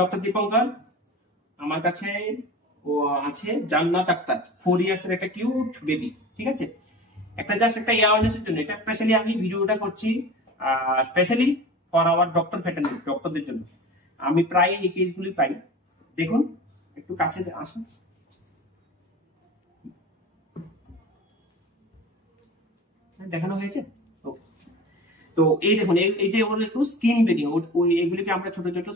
Doctor Dipankar, আমার কাছে ও আছে জান্নাত আক্তার, 4 ইয়ার্স এর একটা কিউট বেবি। ঠিক আছে, একটা জাস্ট একটা অ্যাওয়ারনেস এর জন্য এটা স্পেশালি আমি ভিডিওটা করছি, specially for our doctor veterinary ডক্টরদের জন্য। আমি প্রায় এই কেসগুলি পাই। দেখুন একটু কাছে আসুন। দেখানো হয়েছে। তো এই দেখুন, এই যে ওর একটু স্কিন ব্লিডিং, ওই এগুলিকে আমরা ছোট ছোট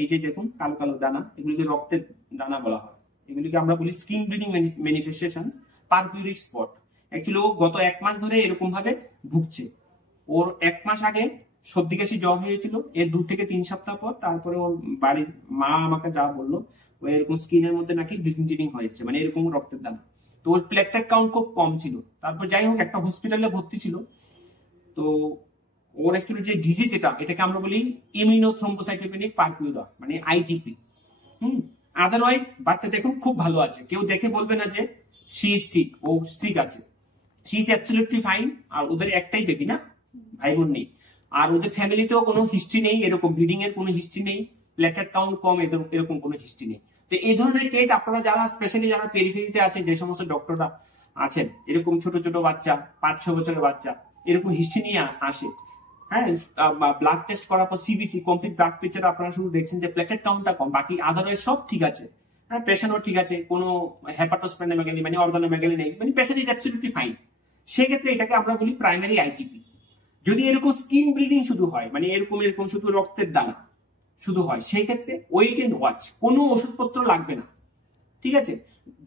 এই যে দেখুন কালো কালো দানা, এগুলিকে রক্তের দানা বলা হয়। এগুলিকে আমরা বলি skin bleeding manifestation, purpuric spot. Actually ও গত 1 মাস ধরে এরকম ভাবে ভুগছে। ওর 1 মাস আগে সর্দি কাশি জ্বর হয়েছিল, এর 2 থেকে 3 সপ্তাহ পর তারপরে ওর বাড়ির মা আমাকে যা বললো, ও এরকম স্কিনের মধ্যে নাকি ব্লিডিং টিডিং হয়েছে, মানে এরকম রক্তের দানা। তো ওর প্লেটলেট কাউন্ট খুব কম ছিল। তারপর যাই হোক একটা হসপিটালে ভর্তি ছিল। তো ওর অ্যাকচুয়ালি যে ডিজিজ এটাকে আমরা বলি ইমিউনোথ্রম্বোসাইটোপেনিক পারপিউরা, মানে আইটিপি। আদারওয়াইজ বাচ্চা দেখুন খুব ভালো আছে, কেউ দেখে বলবে না যে শি ইজ সিক, ও সিক আছে। She is absolutely fine. আর ওদের একটাই বেবি না, ভাই বোন নেই। আর ওদের ফ্যামিলিতেও কোনো হিস্ট্রি নেই, এরকম ব্লিডিং এর কোনো হিস্ট্রি নেই, প্লেটলেট কাউন্ট কম, এরকম কোনো হিস্ট্রি নেই। তো এই ধরনের কেস আপনারা যারা স্পেশালি যারা পেরিফেরিতে আছেন, যে সমস্ত ডক্টররা আছেন, এরকম ছোট ছোট বাচ্চা 5-6 বছরের বাচ্চা এরকম হিস্ট্রি নিয়ে আসে, হ্যাঁ, ব্লাড টেস্ট করার পর সিবিসি কমপ্লিট ব্লাড পিকচার আপনারা শুধু দেখছেন যে প্লেটলেট কাউন্টটা কম, বাকি আদারওয়াইজ সব ঠিক আছে। হ্যাঁ, পেশেন্টও ঠিক আছে, কোনো হেপাটোস্প্লেনোমেগালি মানে অর্গানোমেগালি নেই, মানে পেশেন্ট ইজ অ্যাবসলিউটলি ফাইন। সেক্ষেত্রে এটাকে আমরা বলি প্রাইমারি আইটিপি। যদি এরকম স্কিন ব্লিডিং শুধু হয়, মানে এরকম শুধু রক্তের দানা শুধু হয়, সেই ক্ষেত্রে ওয়েট এন্ড ওয়াচ, কোনো ওষুধপত্র লাগবে না। ঠিক আছে,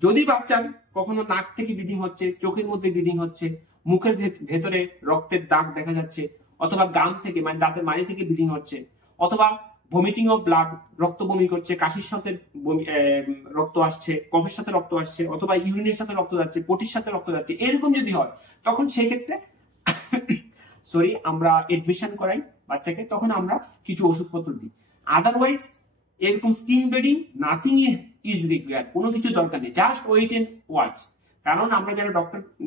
যদি বাচ্চার কখনো নাক থেকে ব্লিডিং হচ্ছে, চোখের মধ্যে ব্লিডিং হচ্ছে, মুখের ভেতরে রক্তের দাগ দেখা যাচ্ছে, অথবা গাম থেকে মানে দাঁতের মাড়ি থেকে ব্লিডিং হচ্ছে, অথবা ভমিটিং অফ ব্লাড, রক্ত বমি করছে, কাশির সাথে রক্ত আসছে, কফের সাথে রক্ত আসছে, অথবা ইউরিনের সাথে রক্ত যাচ্ছে, পটির সাথে রক্ত যাচ্ছে, এরকম যদি হয় তখন সেই ক্ষেত্রে আমরা এডমিশন করাই বাচ্চাকে, তখন আমরা কিছু ওষুধপত্র দিই। আদারওয়াইজ এরকম skin bleeding nothing is required, কোনো কিছু দরকার নেই, জাস্ট ওয়েট এন্ড ওয়াচ। কারণ আমরা যারা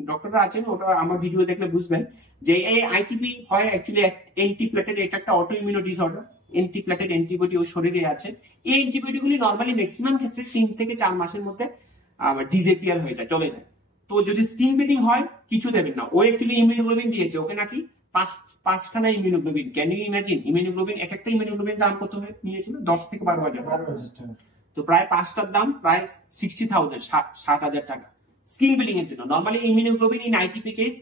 ডক্টররা আছেন, ওটা আমার ভিডিও দেখলে বুঝবেন যে এই আইটিপি হয় অ্যাকচুয়ালি অ্যান্টিপ্লেটেড, এটা একটা অটো ইমিউনো ডিসঅর্ডার। অ্যান্টিপ্লেটেড অ্যান্টিবডি ওর শরীরে আছে। এই অ্যান্টিবডিগুলি নর্মালি ম্যাক্সিমাম ক্ষেত্রে 3 থেকে 4 মাসের মধ্যে ডিসঅ্যাপিয়ার হয়ে যায়, চলে যায়। তো যদি স্কিন ব্লিডিং হয় কিছু দেবেন না। ও অ্যাকচুয়ালি ইমিউনোগ্লোবিন দিয়েছে, ওকে নাকি 5খানা immunoglobin. Can you imagine immunoglobin, একটা ইমিউনোগ্লোবিন দাম কত হয়ে নিয়েছিল? 10 থেকে 12,000 টাকা। তো প্রায় 5টার দাম প্রায় 60,000, 60,000 টাকা স্কিন ব্লিডিং এর জন্য। Normally immunoglobulin in ITP case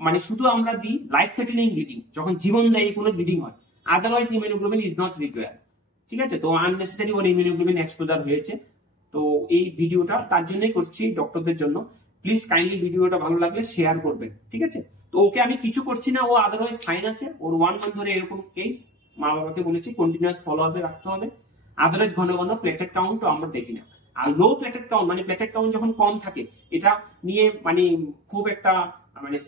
মানে শুধু আমরা দিই লাইফ থ্রেটেনিং ব্লিডিং, যখন জীবনদায়ী কোনো ব্লিডিং হয়। Otherwise immunoglobulin is not required. ঠিক আছে, তো আননেসেসারি ওর ইমিউনোগ্লোবিন এক্সপোজার হয়েছে। তো এই ভিডিওটা তার জন্যই করছি, ডক্টরদের জন্য। প্লিজ কাইন্ডলি ভিডিওটা ভালো লাগলে শেয়ার করবেন। ঠিক আছে, তো ওকে আমি কিছু করছি না, ও আদারওয়াইজ ফাইন আছে। ওর 1 মান্থ ধরে এরকম কেস, মা বাবাকে বলেছি কন্টিনিউয়াস ফলো আপে রাখতে হবে। আদারওয়াইজ ঘন ঘন প্লেটলেট কাউন্ট আমরা দেখি না। আর লো প্লেটলেট কাউন্ট মানে প্লেটলেট কাউন্ট যখন কম থাকে, এটা নিয়ে মানে খুব একটা মানে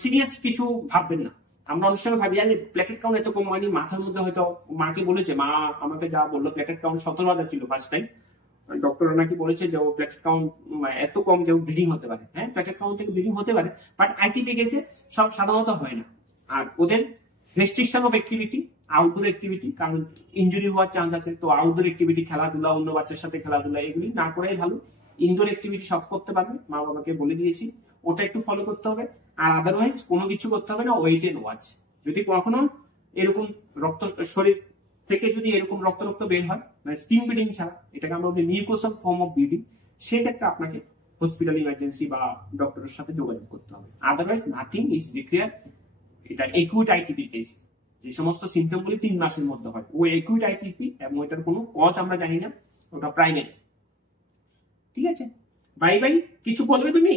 সিরিয়াস কিছু ভাববেন না। আমরা অনেক সময় ভাবি আরে প্লেটলেট কাউন্ট এত কম, মানে মাথার মধ্যে হয়তো মাকে বলেছে, মা আমাকে যা বললো প্লেটলেট কাউন্ট 17,000 ছিল ফার্স্ট টাইম। ডক্টর নাকি বলেছে যে ও প্লেটলেট কাউন্ট এত কম যে ব্লিডিং হতে পারে। হ্যাঁ, প্লেটলেট কাউন্ট থেকে ব্লিডিং হতে পারে, বাট আইটিপি কেসে সব সাধারণত হয় না। আর ওদের restriction of activity, outdoor activity, কারণ ইনজুরি হওয়ার চান্স আছে। তো আউটডোর অ্যাক্টিভিটি, খেলাধুলা, অন্য বাচ্চার সাথে খেলাধুলা, এগুলি না করাই ভালো। ইনডোর অ্যাক্টিভিটি সব করতে পারবে, মা বাবাকে বলে দিয়েছি, ওটা একটু ফলো করতে হবে। আর আদারওয়াইজ কোনো কিছু করতে হবে না, ওয়েট এন্ড ওয়াচ। যদি কখনো এরকম শরীর থেকে যদি এরকম রক্ত বের হয়, মানে স্কিন ব্লিডিং ছাড়া, এটাকে আমরা বলি মিউকোসাল ফর্ম অফ ব্লিডিং, সেক্ষেত্রে আপনাকে হসপিটাল ইমার্জেন্সি বা ডক্টরের সাথে যোগাযোগ করতে হবে। Otherwise nothing is required. এটা একুইট আইটিপি কেস, যে সমস্ত সিমটম গুলি 3 মাসের মধ্যে হয়, ও একুইট আইটিপি, এবং এটার কোনো কজ আমরা জানি না, ওটা প্রাইমারি। ঠিক আছে, বাই বাই। কিছু বলবে তুমি?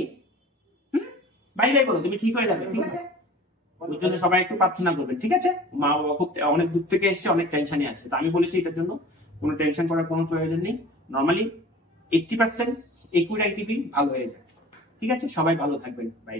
বাই বাই বলো, তুমি ঠিক হয়ে যাবে। ঠিক আছে, ওর জন্য সবাই একটু প্রার্থনা করবেন। ঠিক আছে, মা বাবা খুব অনেক দূর থেকে এসছে, অনেক টেনশনে আছে। তো আমি বলেছি এটার জন্য কোনো টেনশন করার কোনো প্রয়োজন নেই। নর্মালি 80% একুইট আইটিপি ভালো হয়ে যায়। ঠিক আছে, সবাই ভালো থাকবেন। বাই।